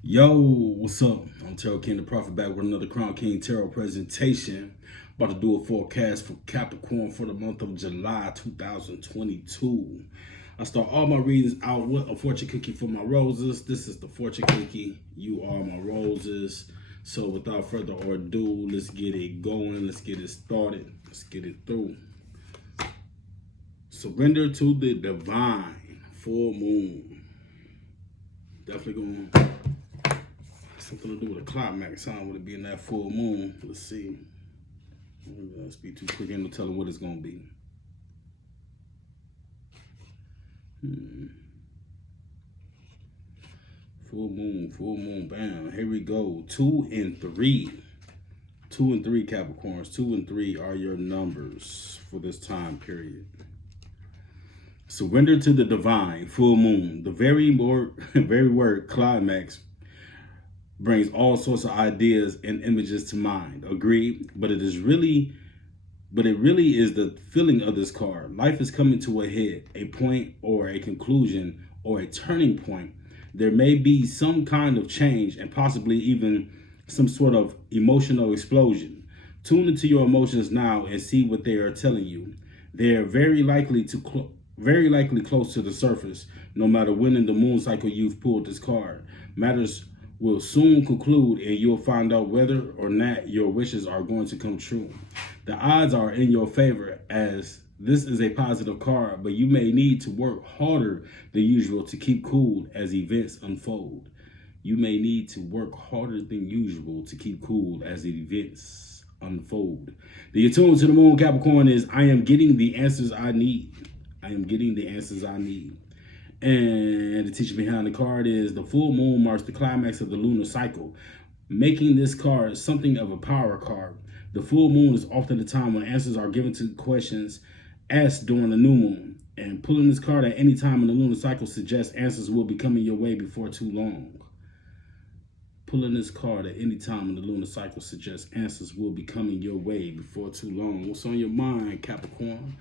Yo, what's up? I'm Tarot King the Prophet back with another Crown King Tarot presentation. About to do a forecast for Capricorn for the month of July 2022. I start all my readings out with a fortune cookie for my roses. This is the fortune cookie. You are my roses. So without further ado, let's get it going. Let's get it started. Let's get it through. Surrender to the divine. Full moon. Definitely going to something to do with a climax, huh? Would it be in that full moon? Let's see. Let's be too quick into telling what it's gonna be. Full moon, bam. Here we go. 2 and 3. 2 and 3 Capricorns. 2 and 3 are your numbers for this time period. Surrender to the divine, full moon. The very word climax brings all sorts of ideas and images to mind. Agreed? But it really is the feeling of this card. Life is coming to a head, a point or a conclusion or a turning point. There may be some kind of change and possibly even some sort of emotional explosion. Tune into your emotions now and see what they are telling you. They are very likely close to the surface. No matter when in the moon cycle you've pulled this card, matters will soon conclude and you'll find out whether or not your wishes are going to come true. The odds are in your favor as this is a positive card, but you may need to work harder than usual to keep cool as events unfold. You may need to work harder than usual to keep cool as the events unfold. The attunement to the moon, Capricorn, is I am getting the answers I need. I am getting the answers I need. And the teaching behind the card is the full moon marks the climax of the lunar cycle, making this card something of a power card. The full moon is often the time when answers are given to questions asked during the new moon. And pulling this card at any time in the lunar cycle suggests answers will be coming your way before too long. Pulling this card at any time in the lunar cycle suggests answers will be coming your way before too long. What's on your mind, Capricorn?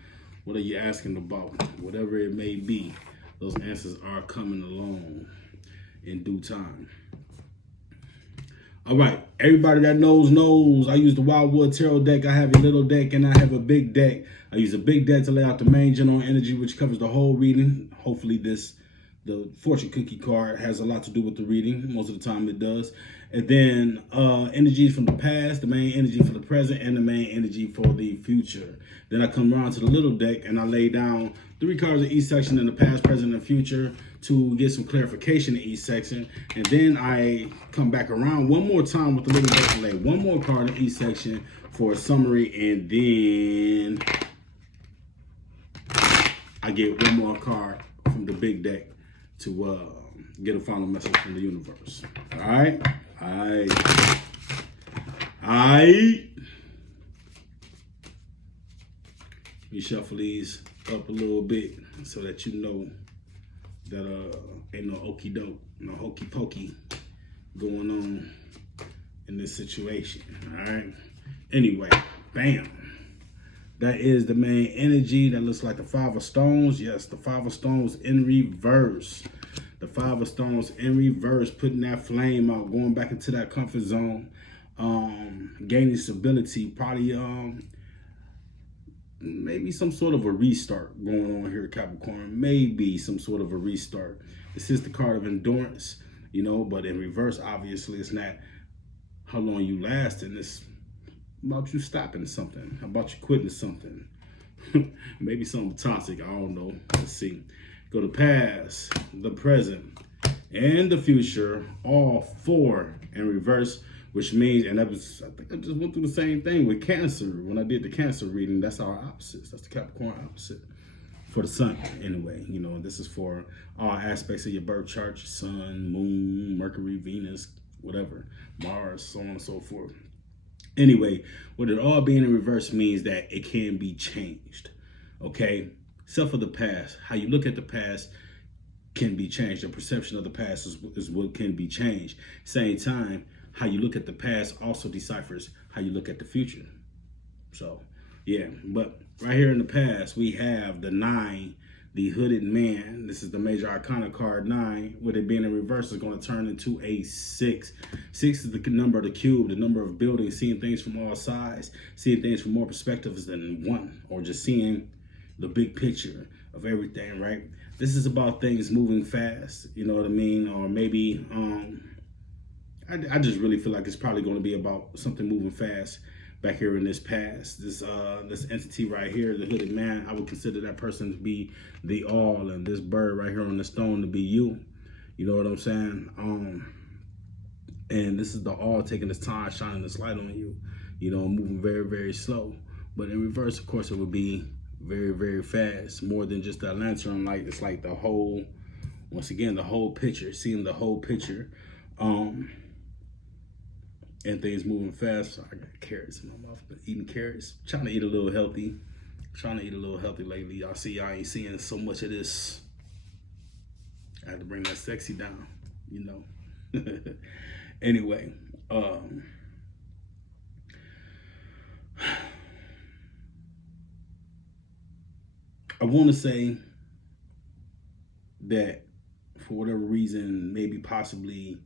What are you asking about? Whatever it may be, those answers are coming along in due time. All right, everybody that knows, I use the Wildwood Tarot deck. I have a little deck and I have a big deck. I use a big deck to lay out the main general energy, which covers the whole reading. Hopefully the fortune cookie card has a lot to do with the reading. Most of the time it does. And then energies from the past, the main energy for the present, and the main energy for the future. Then I come around to the little deck and I lay down 3 cards in each section in the past, present, and future to get some clarification in each section. And then I come back around one more time with the little deck and lay one more card in each section for a summary. And then I get one more card from the big deck to get a final message from the universe. All right? We shuffle these up a little bit so that you know that ain't no okey doke, no hokey pokey going on in this situation. All right? Anyway, bam. That is the main energy. That looks like the 5 of stones. Yes, the 5 of stones in reverse. The 5 of stones in reverse, putting that flame out, going back into that comfort zone, gaining stability, probably maybe some sort of a restart going on here, Capricorn. Maybe some sort of a restart. This is the card of endurance, you know, but in reverse, obviously, it's not how long you last, and it's about you stopping something, about you quitting something. Maybe something toxic, I don't know. Let's see. Go to past, the present, and the future, all 4 in reverse, which means, and that was, I think I just went through the same thing with Cancer. When I did the Cancer reading, that's our opposites. That's the Capricorn opposite for the sun, anyway. You know, this is for all aspects of your birth chart, your sun, moon, Mercury, Venus, whatever, Mars, so on and so forth. Anyway, what it all being in reverse means that it can be changed, okay? Self of the past, how you look at the past can be changed. Your perception of the past is what can be changed. Same time, how you look at the past also deciphers how you look at the future. So, yeah, but right here in the past, we have the 9, The Hooded Man. This is the Major Arcana card 9. With it being in reverse, is going to turn into a 6. 6 is the number of the cube, the number of buildings, seeing things from all sides, seeing things from more perspectives than one, or just seeing the big picture of everything, right? This is about things moving fast, you know what I mean? Or maybe, I just really feel like it's probably going to be about something moving fast back here in this past. This entity right here, the Hooded Man, I would consider that person to be the all, and this bird right here on the stone to be you. You know what I'm saying? And this is the all taking its time, shining this light on you. You know, moving very, very slow. But in reverse, of course, it would be very, very fast. More than just that lantern light. It's like the whole, once again, the whole picture, seeing the whole picture. And things moving fast. So I got carrots in my mouth, but eating carrots. Trying to eat a little healthy. Trying to eat a little healthy lately. Y'all see, y'all ain't seeing so much of this. I had to bring that sexy down, you know. Anyway, I want to say that for whatever reason, maybe possibly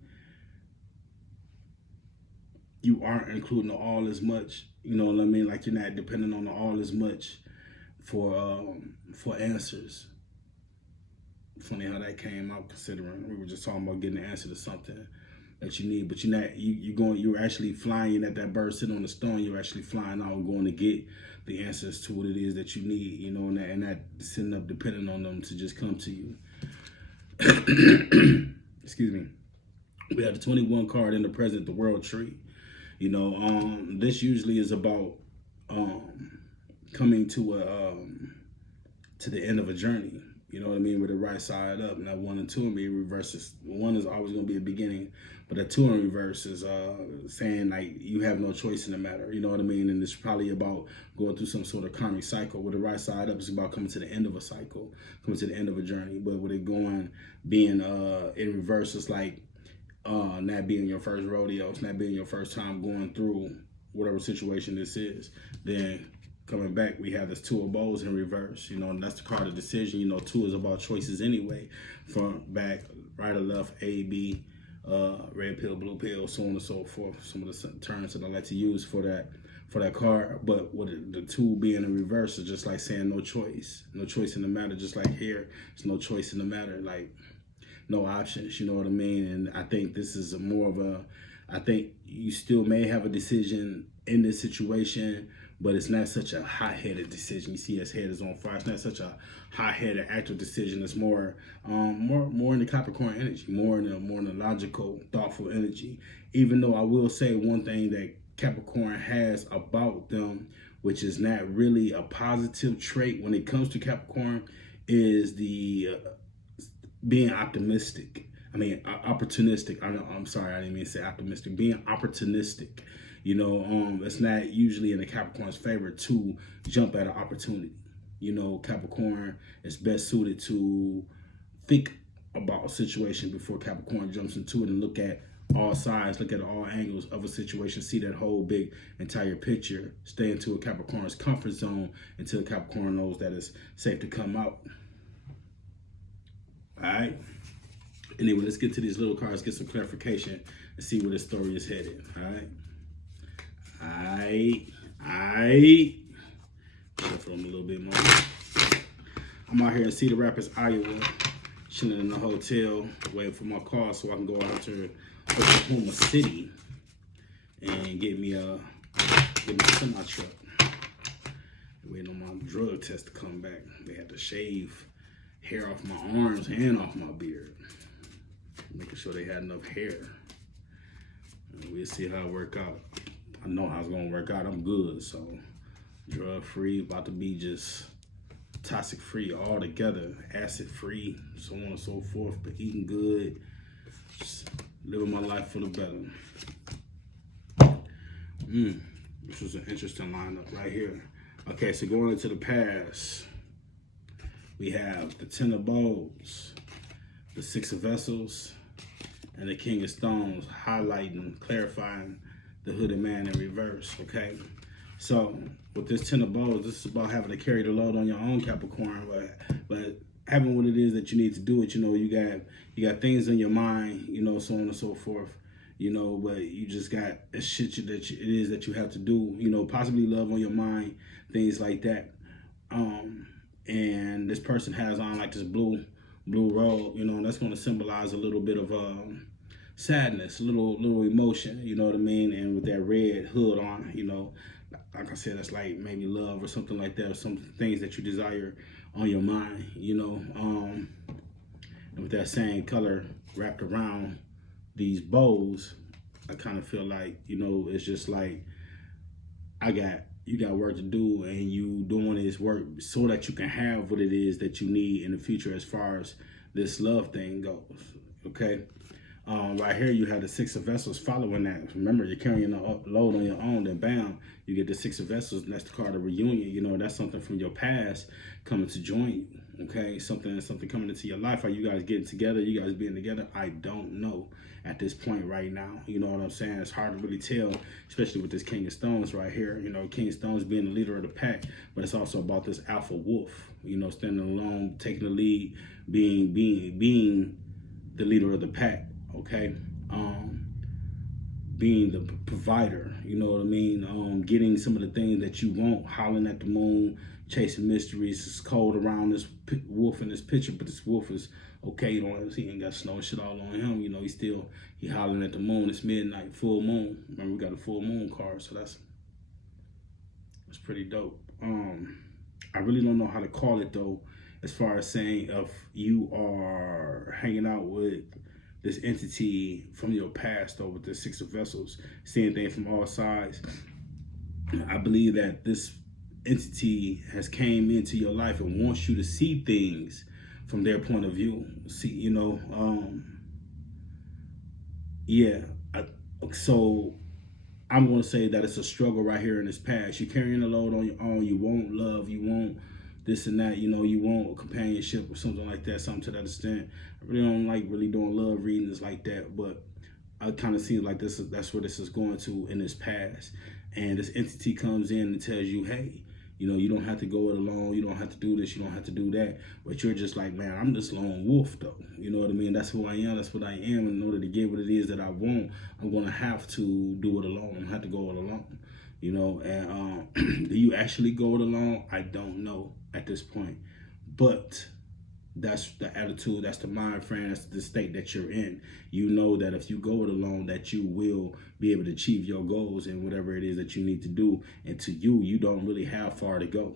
you aren't including the all as much, you know what I mean? Like you're not depending on the all as much for answers. Funny how that came out, considering we were just talking about getting the answer to something that you need, but you're actually flying at that bird sitting on the stone. You're actually flying out and going to get the answers to what it is that you need, you know, and that sitting up depending on them to just come to you. Excuse me. We have the 21 card in the present, the World Tree. You know, this usually is about coming to the end of a journey. You know what I mean? With the right side up. Now 1 and 2 and be reverses. 1 is always going to be a beginning, but a 2 in reverse is saying like you have no choice in the matter. You know what I mean? And it's probably about going through some sort of karmic cycle. With the right side up, it's about coming to the end of a cycle, coming to the end of a journey. But with it being in reverse, it's like not being your first rodeo, it's not being your first time going through whatever situation this is. Then coming back, we have this 2 of bows in reverse, you know, and that's the card of decision. You know, 2 is about choices anyway, front, back, right or left, A, B, red pill, blue pill, so on and so forth. Some of the terms that I like to use for that card. But with the 2 being in reverse is just like saying no choice in the matter. Just like here, there's no choice in the matter, like no options, you know what I mean? And I think this is more of I think you still may have a decision in this situation, but it's not such a hot-headed decision. You see his head is on fire. It's not such a hot-headed active decision. It's more in the Capricorn energy, more in the logical, thoughtful energy. Even though I will say one thing that Capricorn has about them, which is not really a positive trait when it comes to Capricorn, is the being optimistic. I mean, opportunistic. I'm sorry, I didn't mean to say optimistic. Being opportunistic. You know, it's not usually in the Capricorn's favor to jump at an opportunity. You know, Capricorn is best suited to think about a situation before Capricorn jumps into it and look at all sides, look at all angles of a situation, see that whole big entire picture, stay into a Capricorn's comfort zone until Capricorn knows that it's safe to come out. All right. Anyway, let's get to these little cards, get some clarification, and see where this story is headed. All right. For them a little bit more. I'm out here in Cedar Rapids, Iowa, chilling in the hotel, waiting for my car so I can go out to Oklahoma City and get me a semi truck. Waiting on my drug test to come back. They had to shave hair off my arms and off my beard, making sure they had enough hair. And we'll see how it work out. I know how it's gonna work out. I'm good, so drug free, about to be just toxic free altogether, acid free, so on and so forth. But eating good, just living my life for the better. This was an interesting lineup right here. Okay, so going into the past, we have the 10 of Bows, the 6 of Vessels, and the King of Stones, highlighting, clarifying the Hooded Man in reverse, okay? So with this 10 of Bows, this is about having to carry the load on your own, Capricorn, but having what it is that you need to do it. You got things in your mind, so on and so forth. But you just got a shit it is that you have to do. Possibly love on your mind, things like that. And this person has on like this blue robe. That's going to symbolize a little bit of sadness, a little emotion. You know what I mean? And with that red hood on, like I said, that's like maybe love or something like that, or some things that you desire on your mind, and with that same color wrapped around these bows, I kind of feel like, it's just like you got work to do, and you doing this work so that you can have what it is that you need in the future as far as this love thing goes. Okay. Right here, you have the Six of Vessels following that. Remember, you're carrying a load on your own, then bam, you get the Six of Vessels, and that's the card of reunion. That's something from your past coming to join you. Okay, something coming into your life. Are you guys getting together? You guys being together? I don't know at this point right now. You know what I'm saying? It's hard to really tell, especially with this King of Stones right here. King of Stones being the leader of the pack, but it's also about this alpha wolf. Standing alone, taking the lead, being the leader of the pack. Okay, being the provider, you know what I mean? Getting some of the things that you want, howling at the moon, chasing mysteries. It's cold around this wolf in this picture, but this wolf is okay. He ain't got snow and shit all on him. He hollering at the moon. It's midnight, full moon. Remember, we got a full moon card, so that's pretty dope. I really don't know how to call it though, as far as saying if you are hanging out with this entity from your past, though, with the Six of Vessels, seeing things from all sides. I believe that this entity has came into your life and wants you to see things from their point of view. So I'm going to say that it's a struggle right here in this past. You're carrying a load on your own. You want love. You want this and that, you want a companionship or something like that, something to that extent. I really don't like really doing love readings like that, but I kind of seem like that's where this is going to in this past. And this entity comes in and tells you, hey, you don't have to go it alone. You don't have to do this. You don't have to do that. But you're just like, man, I'm this lone wolf, though. You know what I mean? That's who I am. That's what I am. And in order to get what it is that I want, I'm going to have to do it alone. I'm going to have to go it alone. And do you actually go it alone? I don't know at this point. But that's the attitude, that's the mind frame, that's the state that you're in. You know that if you go it alone, that you will be able to achieve your goals and whatever it is that you need to do. And to you don't really have far to go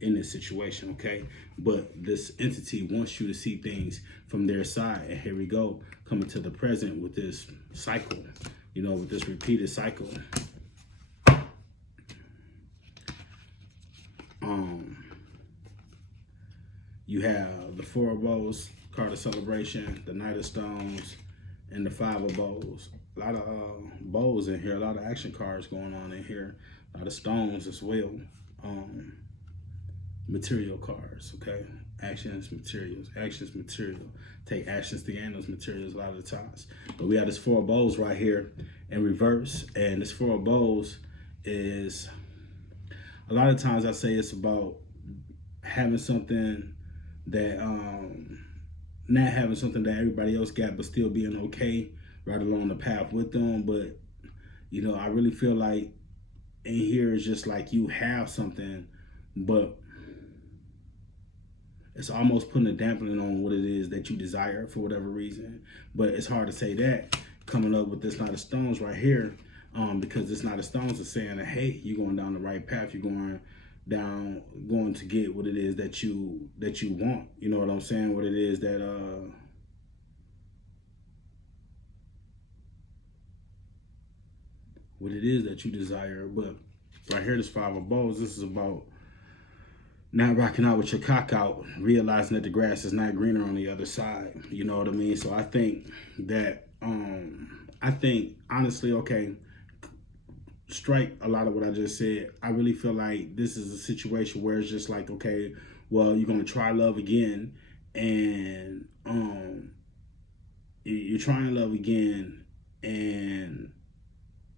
in this situation, okay? But this entity wants you to see things from their side. And here we go, coming to the present with this cycle, with this repeated cycle. You have the Four of Bows, card of celebration, the Knight of Stones, and the Five of Bows. A lot of bows in here, a lot of action cards going on in here, a lot of stones as well. Material cards, okay? Actions, materials, material. Take actions to gain those materials a lot of the times. But we have this Four of Bows right here in reverse, and this Four of Bows is, a lot of times I say it's about having something that not having something that everybody else got, but still being okay right along the path with them. But I really feel like in here it's just like you have something, but it's almost putting a dampening on what it is that you desire for whatever reason. But it's hard to say that coming up with this Knight of Stones right here, because this Knight of Stones is saying that, hey, you're going down the right path. You're going to get what it is that you want. You know what I'm saying? What it is that you desire. But right here, this Five of Bows, this is about not rocking out with your cock out, realizing that the grass is not greener on the other side. You know what I mean? So I think that honestly, okay, strike a lot of what I just said. I really feel like this is a situation where it's just like, okay, well, you're gonna try love again, and you're trying love again, and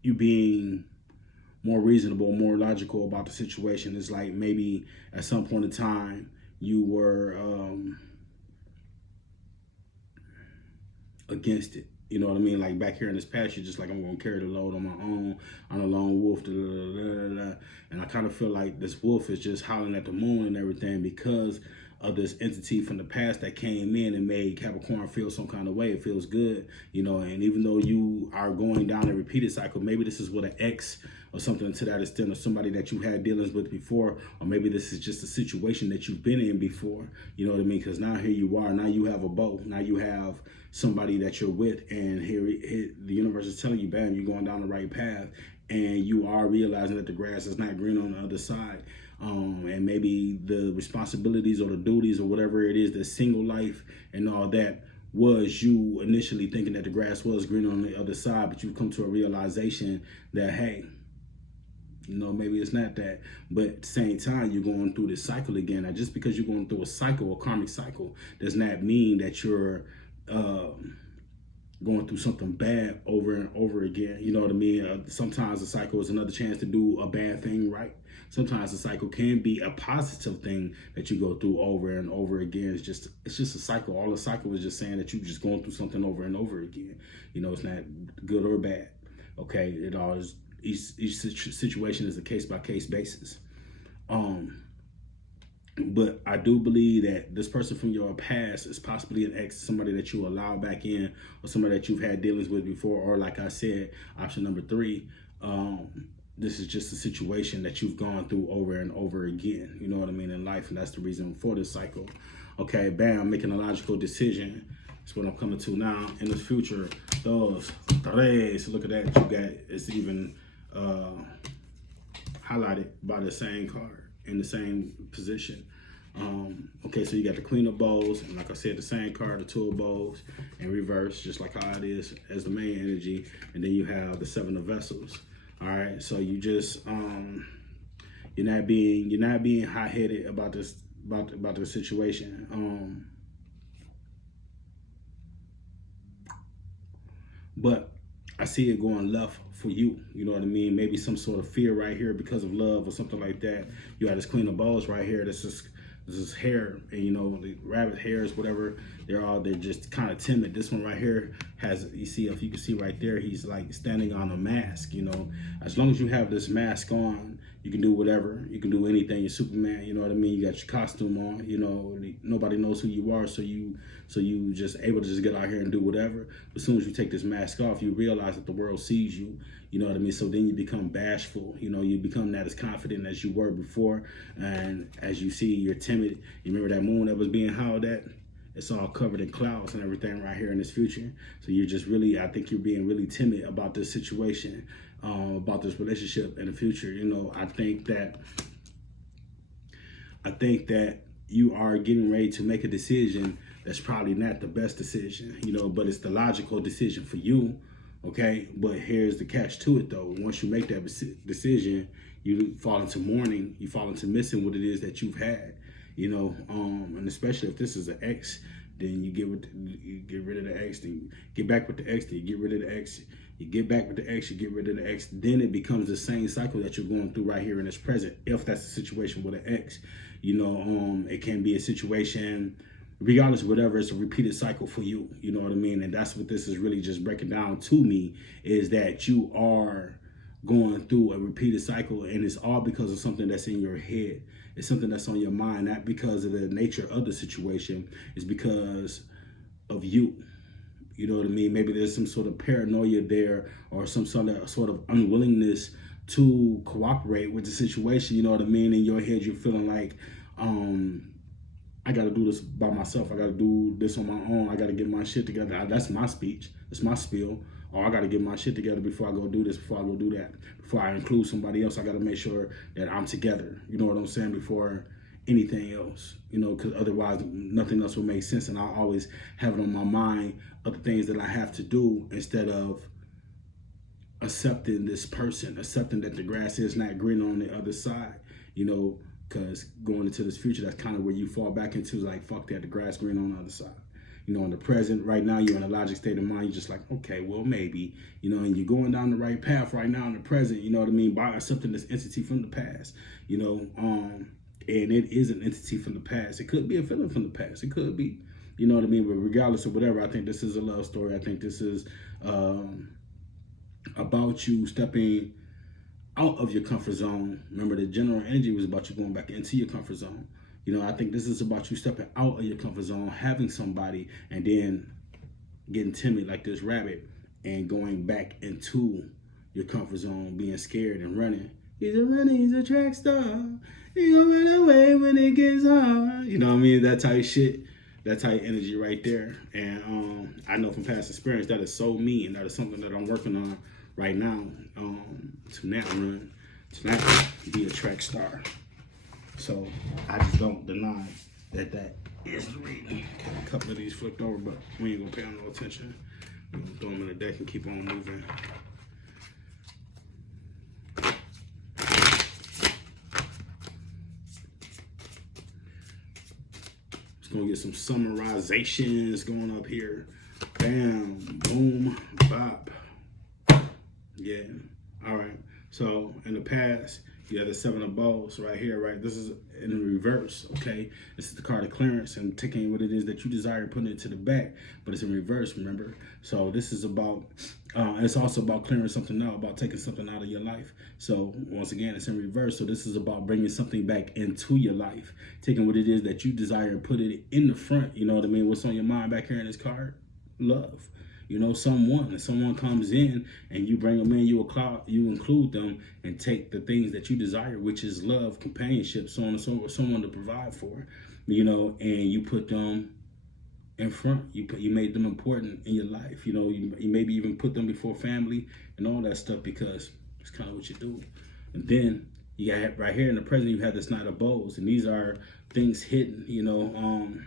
you being more reasonable, more logical about the situation. It's like maybe at some point in time you were against it. You know what I mean? Like back here in this past, you're just like, I'm gonna carry the load on my own. I'm a lone wolf, da, da, da, da, da. And I kind of feel like this wolf is just howling at the moon and everything because of this entity from the past that came in and made Capricorn feel some kind of way. It feels good, you know, and even though you are going down a repeated cycle, maybe this is with an ex or something to that extent, or somebody that you had dealings with before, or maybe this is just a situation that you've been in before, you know what I mean? Because now here you are, now you have a bow, now you have somebody that you're with, and here the universe is telling you, bam, you're going down the right path, and you are realizing that the grass is not green on the other side. And maybe the responsibilities or the duties or whatever it is, the single life and all that, was you initially thinking that the grass was green on the other side, but you've come to a realization that, hey, you know, maybe it's not that. But at the same time, you're going through this cycle again. Now, just because you're going through a cycle, a karmic cycle, does not mean that you're going through something bad over and over again. You know what I mean? Sometimes the cycle is another chance to do a bad thing right. Sometimes the cycle can be a positive thing that you go through over and over again. It's just a cycle. All the cycle is just saying that you're just going through something over and over again. You know, it's not good or bad. Okay, it all is. Each situation is a case by case basis. But I do believe that this person from your past is possibly an ex, somebody that you allow back in, or somebody that you've had dealings with before, or like I said, option number 3, this is just a situation that you've gone through over and over again. You know what I mean, in life, and that's the reason for this cycle. Okay, bam, making a logical decision. That's what I'm coming to now. In the future, those tres, look at that, you got, it's even highlighted by the same card in the same position. Okay, so you got the Queen of Bowls, and like I said, the same card, the Two of Bowls, in reverse, just like how it is as the main energy, and then you have the Seven of Vessels. All right, so you just you're not being hot-headed about this about the situation. But I see it going left for you. You know what I mean? Maybe some sort of fear right here because of love or something like that. You got this Queen of Balls right here. This is hair, and you know, the rabbit hairs, whatever. They're just kind of timid. This one right here has, you see, if you can see right there, he's like standing on a mask. You know, as long as you have this mask on, you can do whatever. You can do anything. You're Superman. You know what I mean? You got your costume on. You know, nobody knows who you are, so you just able to just get out here and do whatever. But as soon as you take this mask off, you realize that the world sees you. You know what I mean? So then you become bashful. You know, you become not as confident as you were before. And as you see, you're timid. You remember that moon that was being howled at? It's all covered in clouds and everything right here in this future. So you're just really, I think you're being really timid about this situation, about this relationship in the future. You know, I think that you are getting ready to make a decision that's probably not the best decision, you know, but it's the logical decision for you. Okay, but here's the catch to it though. Once you make that decision, you fall into mourning, you fall into missing what it is that you've had, you know, and especially if this is an ex, then you get rid of the ex, then you get back with the ex, then you get rid of the ex, you get back with the ex, you get rid of the ex, then it becomes the same cycle that you're going through right here in this present, if that's the situation with an ex. You know, it can be a situation, regardless of whatever, it's a repeated cycle for you. You know what I mean? And that's what this is really just breaking down to me, is that you are going through a repeated cycle, and it's all because of something that's in your head. It's something that's on your mind, not because of the nature of the situation. It's because of you. You know what I mean? Maybe there's some sort of paranoia there, or some sort of unwillingness to cooperate with the situation. You know what I mean? In your head, you're feeling like, I got to do this by myself. I got to do this on my own. I got to get my shit together. That's my speech. That's my spiel. Or I got to get my shit together before I go do this, before I go do that. Before I include somebody else, I got to make sure that I'm together. You know what I'm saying? Before anything else, you know, because otherwise nothing else will make sense. And I always have it on my mind of the things that I have to do, instead of accepting this person, accepting that the grass is not green on the other side, you know. Because going into this future, that's kind of where you fall back into, like, fuck that, the grass green on the other side. You know, in the present, right now, you're in a logic state of mind. You're just like, okay, well, maybe, you know, and you're going down the right path right now in the present, you know what I mean, by accepting this entity from the past, you know. And it is an entity from the past. It could be a feeling from the past. It could be, you know what I mean? But regardless of whatever, I think this is a love story. I think this is about you stepping out of your comfort zone. Remember, the general energy was about you going back into your comfort zone. You know, I think this is about you stepping out of your comfort zone, having somebody, and then getting timid like this rabbit and going back into your comfort zone, being scared and running. He's a track star. He gonna run away when it gets hard. You know what I mean? That type shit. That type energy right there. And I know from past experience that is so me, and that is something that I'm working on right now to not run, to not be a track star. So I just don't deny that is the reason. Got a couple of these flipped over, but we ain't gonna pay them no attention. We're gonna throw them in the deck and keep on moving. Just gonna get some summarizations going up here. Bam, boom, bop. Yeah, all right. So in the past, you had the Seven of Balls right here, right? This is in reverse, okay? This is the card of clearance and taking what it is that you desire, putting it to the back, but it's in reverse, remember? So this is about, it's also about clearing something out, about taking something out of your life. So once again, it's in reverse. So this is about bringing something back into your life, taking what it is that you desire and put it in the front. You know what I mean? What's on your mind back here in this card? Love. You know, someone comes in and you bring them in, you include them and take the things that you desire, which is love, companionship, so on and so forth, someone to provide for, you know, and you put them in front. You made them important in your life. You know, you maybe even put them before family and all that stuff, because it's kind of what you do. And then you got right here in the present, you have this Knight of Bowls, and these are things hidden. You know,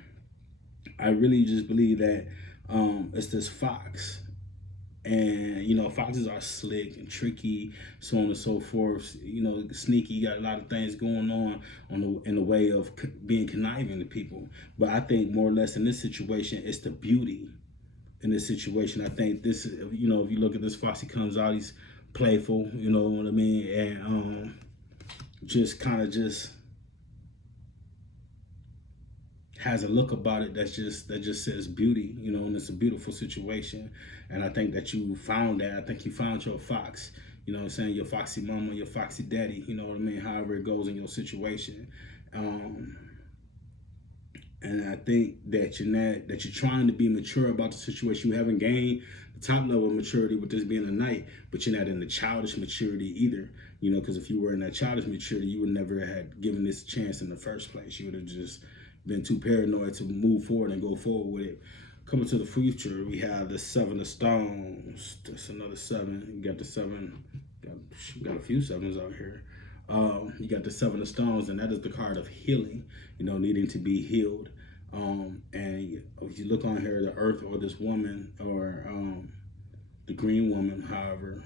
I really just believe that it's this fox, and you know, foxes are slick and tricky, so on and so forth. You know, sneaky. You got a lot of things going on in the way of being conniving to people. But I think more or less in this situation, it's the beauty in this situation. I think this, you know, if you look at this fox, he comes out, he's playful. You know what I mean, and just kind of just has a look about it that just says beauty, you know, and it's a beautiful situation. And I think that you found that. I think you found your fox, you know what I'm saying, your foxy mama, your foxy daddy, you know what I mean, however it goes in your situation. And I think that you're trying to be mature about the situation. You haven't gained the top level of maturity with this being a knight, but you're not in the childish maturity either. You know, because if you were in that childish maturity, you would never have given this a chance in the first place. You would have just been too paranoid to move forward and go forward with it. Coming to the future, we have the Seven of Stones. That's another seven. You got the seven. Got a few sevens out here. You got the Seven of Stones, and that is the card of healing. You know, needing to be healed. And if you look on here, the Earth or this woman or the green woman, however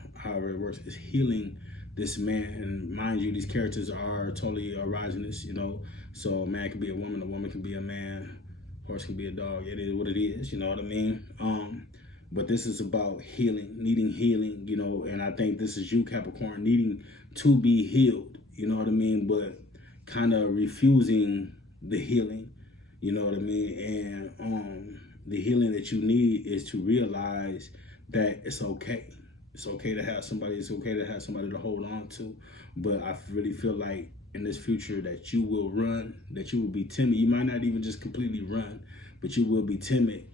it works, is healing this man. And mind you, these characters are totally erogenous, you know. So a man can be a woman can be a man, horse can be a dog. It is what it is, you know what I mean? But this is about healing, needing healing, you know, and I think this is you, Capricorn, needing to be healed, you know what I mean? But kind of refusing the healing, you know what I mean? And the healing that you need is to realize that it's okay. It's okay to have somebody. It's okay to have somebody to hold on to. But I really feel like in this future that you will run, that you will be timid. You might not even just completely run, but you will be timid.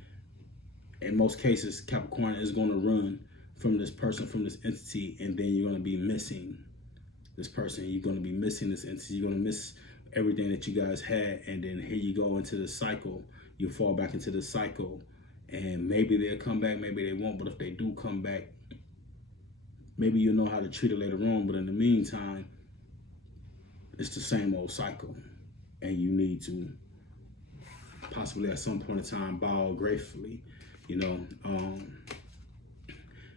In most cases, Capricorn is going to run from this person, from this entity, and then you're going to be missing this person. You're going to be missing this entity. You're going to miss everything that you guys had, and then here you go into the cycle. You fall back into the cycle, and maybe they'll come back, maybe they won't. But if they do come back, maybe you'll know how to treat it later on. But in the meantime, it's the same old cycle, and you need to possibly at some point in time bow gracefully, you know.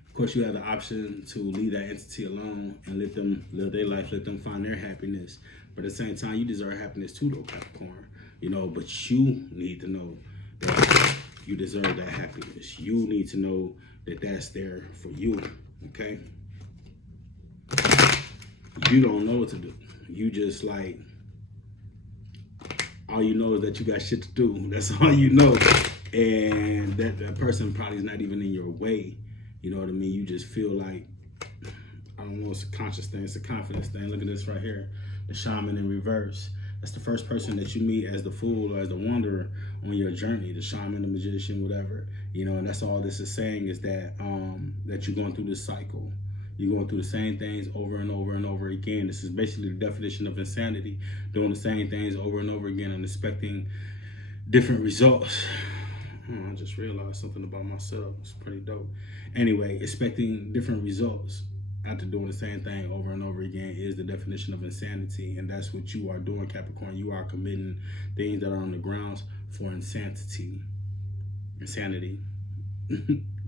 Of course, you have the option to leave that entity alone and let them live their life, let them find their happiness. But at the same time, you deserve happiness too, though, Capricorn. You know, but you need to know that you deserve that happiness. You need to know that that's there for you, okay? You don't know what to do. You just like all you know is that you got shit to do. That's all you know. And that person probably is not even in your way. You know what I mean? You just feel like, I don't know, it's a conscious thing, it's a confidence thing. Look at this right here, the shaman in reverse. That's the first person that you meet as the fool or as the wanderer on your journey, the shaman, the magician, whatever. You know, and that's all this is saying, is that that you're going through this cycle. You're going through the same things over and over and over again. This is basically the definition of insanity, doing the same things over and over again and expecting different results. I just realized something about myself. It's pretty dope. Anyway, expecting different results after doing the same thing over and over again is the definition of insanity. And that's what you are doing, Capricorn. You are committing things that are on the grounds for insanity. Insanity.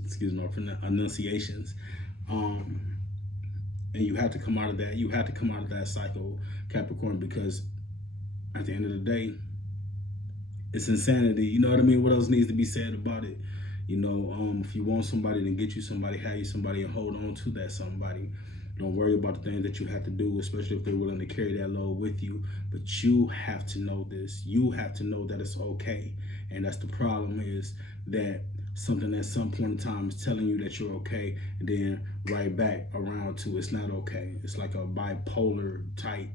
Excuse my enunciations. And you have to come out of that. You have to come out of that cycle, Capricorn, because at the end of the day, it's insanity. You know what I mean? What else needs to be said about it? You know, if you want somebody, then get you somebody, have you somebody, and hold on to that somebody. Don't worry about the things that you have to do, especially if they're willing to carry that load with you. But you have to know this. You have to know that it's okay. And that's the problem, is that something at some point in time is telling you that you're okay, and then right back around to it's not okay. It's like a bipolar type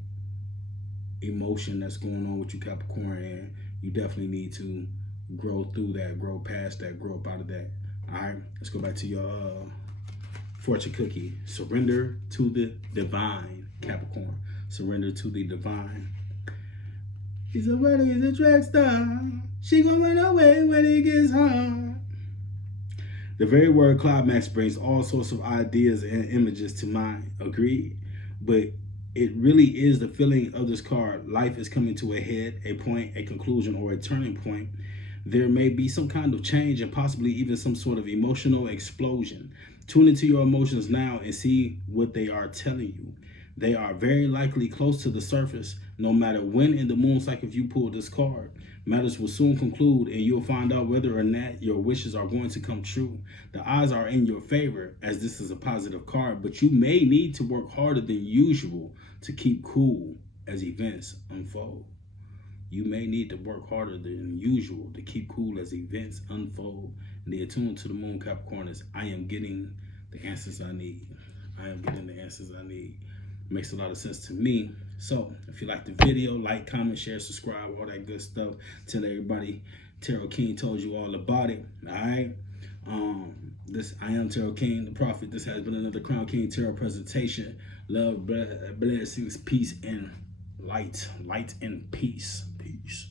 emotion that's going on with you, Capricorn, and you definitely need to grow through that, grow past that, grow up out of that. All right, let's go back to your fortune cookie. Surrender to the divine, Capricorn. Surrender to the divine. He's a wedding, he's a track star. She gonna run away when he gets home. The very word climax brings all sorts of ideas and images to mind. Agreed? But it really is the feeling of this card. Life is coming to a head, a point, a conclusion, or a turning point. There may be some kind of change and possibly even some sort of emotional explosion. Tune into your emotions now and see what they are telling you. They are very likely close to the surface, no matter when in the moon cycle you pull this card. Matters will soon conclude, and you'll find out whether or not your wishes are going to come true. The odds are in your favor, as this is a positive card, but you may need to work harder than usual to keep cool as events unfold. You may need to work harder than usual to keep cool as events unfold. And the attunement to the moon, Capricorn, is I am getting the answers I need. I am getting the answers I need. Makes a lot of sense to me. So if you like the video, like, comment, share, subscribe, all that good stuff. Tell everybody Tarot King told you all about it. All right. I am Tarot King, the prophet. This has been another Crown King Tarot presentation. Love, blessings, peace, and light. Light and peace. Peace.